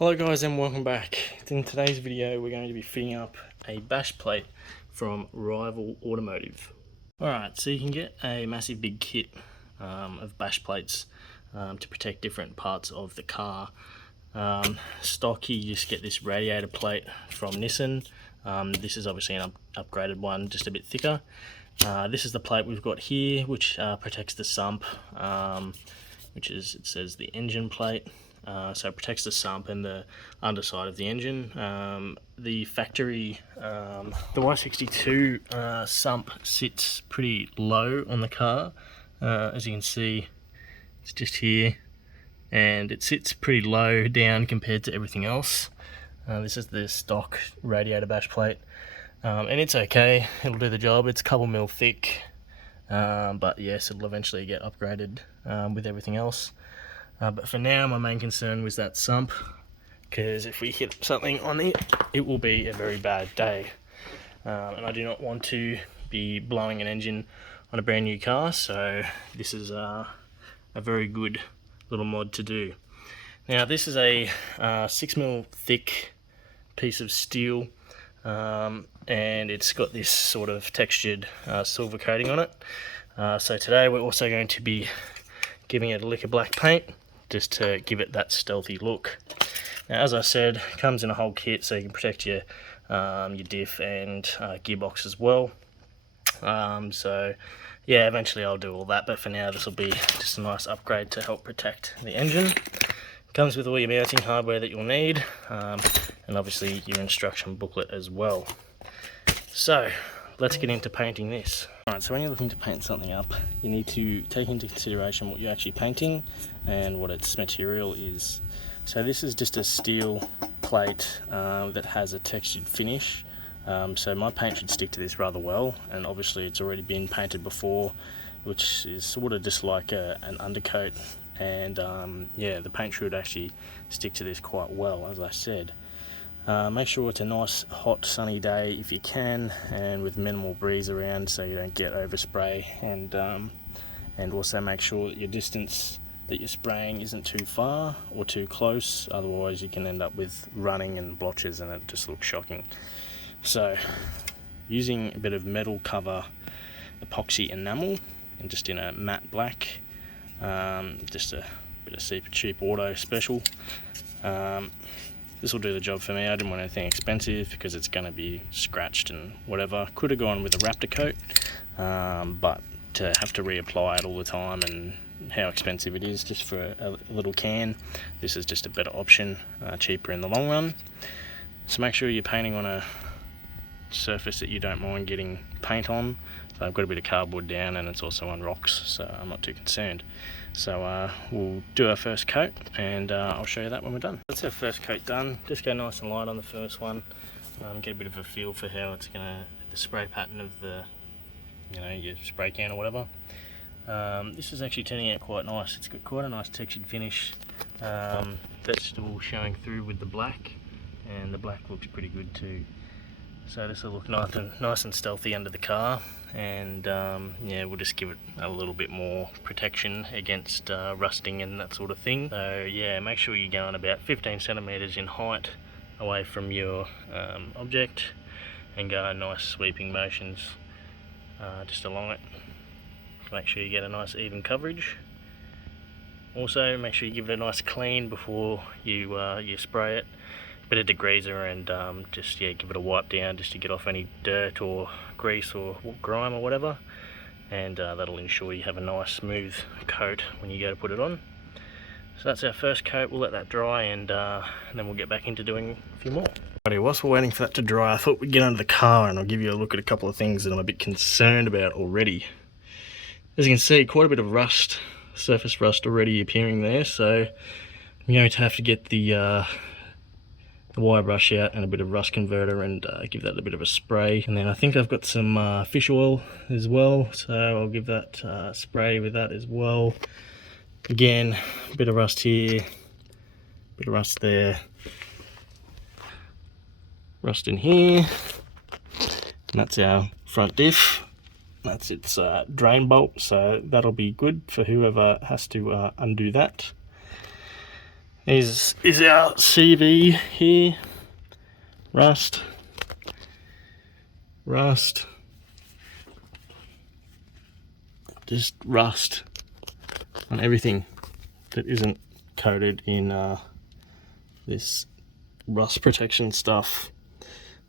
Hello guys and welcome back. In today's video we're going to be fitting up a bash plate from Rival Automotive. Alright, so you can get a massive big kit of bash plates to protect different parts of the car. Stock, you just get this radiator plate from Nissan. This is obviously an upgraded one, just a bit thicker. This is the plate we've got here, which protects the sump, which is, it says, the engine plate. So it protects the sump and the underside of the engine. The factory, the Y62 sump sits pretty low on the car. As you can see, it's just here, and it sits pretty low down compared to everything else. This is the stock radiator bash plate, and it's okay, it'll do the job. It's a couple mil thick, but yes, it'll eventually get upgraded with everything else. But for now, my main concern was that sump, because if we hit something on it, it will be a very bad day. And I do not want to be blowing an engine on a brand new car, so this is a very good little mod to do. Now, this is a 6mm thick piece of steel, and it's got this sort of textured silver coating on it. So today we're also going to be giving it a lick of black paint, just to give it that stealthy look. Now, as I said, it comes in a whole kit, so you can protect your diff and gearbox as well. So yeah, eventually I'll do all that, but for now this will be just a nice upgrade to help protect the engine. It comes with all your mounting hardware that you'll need, and obviously your instruction booklet as well. So let's get into painting this. Alright, so when you're looking to paint something up, you need to take into consideration what you're actually painting and what its material is. So this is just a steel plate that has a textured finish. So my paint should stick to this rather well, and obviously it's already been painted before, which is sort of just like an undercoat, and yeah, the paint should actually stick to this quite well, as I said. Make sure it's a nice hot sunny day if you can, and with minimal breeze around so you don't get overspray, and also make sure that your distance that you're spraying isn't too far or too close, otherwise you can end up with running and blotches and it just looks shocking. So using a bit of metal cover epoxy enamel, and just in a matte black, just a bit of super cheap auto special. This will do the job for me. I didn't want anything expensive because it's going to be scratched and whatever. Could have gone with a Raptor coat, but to have to reapply it all the time and how expensive it is just for a little can, this is just a better option, cheaper in the long run. So make sure you're painting on a surface that you don't mind getting paint on. So I've got a bit of cardboard down, and it's also on rocks, so I'm not too concerned. So we'll do our first coat, and I'll show you that when we're done. That's our first coat done. Just go nice and light on the first one, get a bit of a feel for how it's gonna, the spray pattern of the, you know, your spray can or whatever. This is actually turning out quite nice. It's got quite a nice textured finish. That's all showing through with the black, and the black looks pretty good too. So this will look nice and stealthy under the car, and yeah, we'll just give it a little bit more protection against rusting and that sort of thing. So yeah, make sure you're going about 15 centimeters in height away from your object, and go nice sweeping motions just along it. Make sure you get a nice even coverage. Also, make sure you give it a nice clean before you spray it. Bit of degreaser, and just, yeah, give it a wipe down just to get off any dirt or grease or grime or whatever, and that'll ensure you have a nice smooth coat when you go to put it on. So that's our first coat. We'll let that dry, and then we'll get back into doing a few more. Alrighty, whilst we're waiting for that to dry, I thought we'd get under the car and I'll give you a look at a couple of things that I'm a bit concerned about already. As you can see, quite a bit of rust, surface rust already appearing there, so I'm going to have to get the wire brush out and a bit of rust converter, and give that a bit of a spray. And then I think I've got some fish oil as well, so I'll give that spray with that as well. Again, a bit of rust here, bit of rust there, rust in here, and that's our front diff. That's its drain bolt, so that'll be good for whoever has to undo that. is our CV here. Rust, just rust on everything that isn't coated in this rust protection stuff.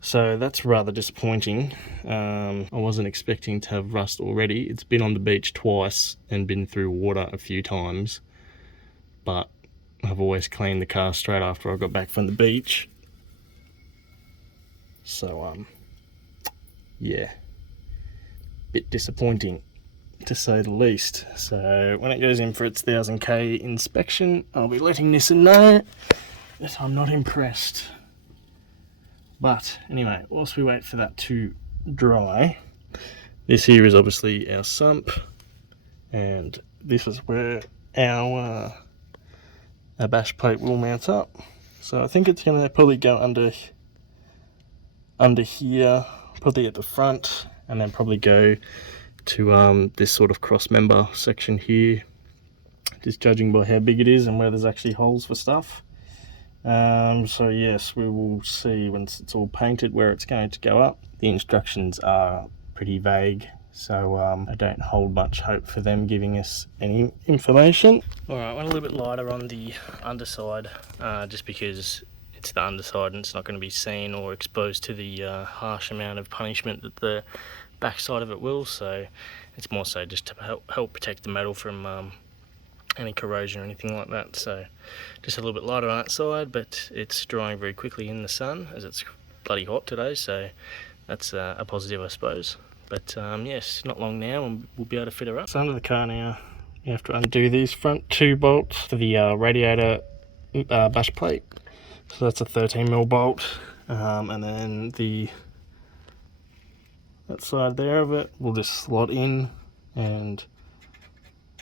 So that's rather disappointing. I wasn't expecting to have rust already. It's been on the beach twice and been through water a few times, but I've always cleaned the car straight after I got back from the beach. So yeah, bit disappointing to say the least. So when it goes in for its 1000k inspection, I'll be letting Nissan know that I'm not impressed. But anyway, whilst we wait for that to dry, this here is obviously our sump, and this is where our bash plate will mount up. So I think it's going to probably go under here, probably at the front, and then probably go to this sort of cross member section here, just judging by how big it is and where there's actually holes for stuff. So yes, we will see once it's all painted where it's going to go up. The instructions are pretty vague, so I don't hold much hope for them giving us any information. Alright, went a little bit lighter on the underside, just because it's the underside and it's not going to be seen or exposed to the harsh amount of punishment that the backside of it will, so it's more so just to help protect the metal from any corrosion or anything like that. So just a little bit lighter on that side, but it's drying very quickly in the sun as it's bloody hot today, so that's a positive, I suppose. But yes, not long now and we'll be able to fit her up. So under the car now, you have to undo these front 2 bolts for the radiator bash plate. So that's a 13mm bolt, and then that side there of it will just slot in and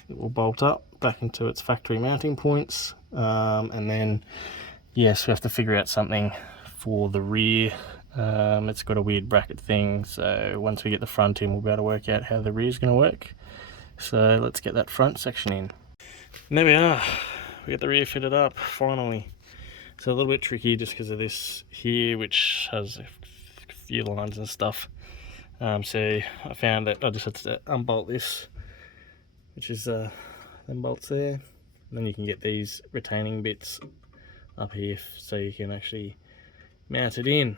it will bolt up back into its factory mounting points. And then yes, we have to figure out something for the rear. It's got a weird bracket thing, so once we get the front in, we'll be able to work out how the rear is going to work. So let's get that front section in. And there we are, we get the rear fitted up finally. So a little bit tricky just because of this here, which has a few lines and stuff. So I found that I just had to unbolt this, which is them bolts there, and then you can get these retaining bits up here so you can actually mount it in.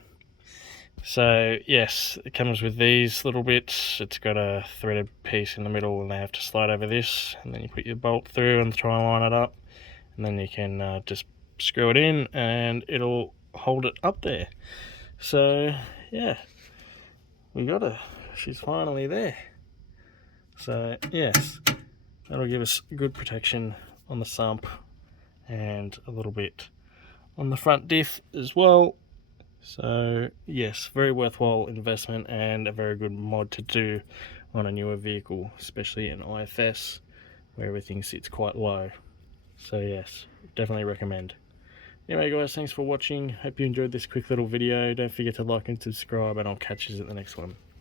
So yes, it comes with these little bits. It's got a threaded piece in the middle and they have to slide over this, and then you put your bolt through and try and line it up, and then you can just screw it in and it'll hold it up there. So yeah, we got her, she's finally there. So yes, that'll give us good protection on the sump and a little bit on the front diff as well. So yes, very worthwhile investment and a very good mod to do on a newer vehicle, especially an IFS where everything sits quite low. So yes, definitely recommend. Anyway guys, thanks for watching. Hope you enjoyed this quick little video. Don't forget to like and subscribe, and I'll catch you at the next one.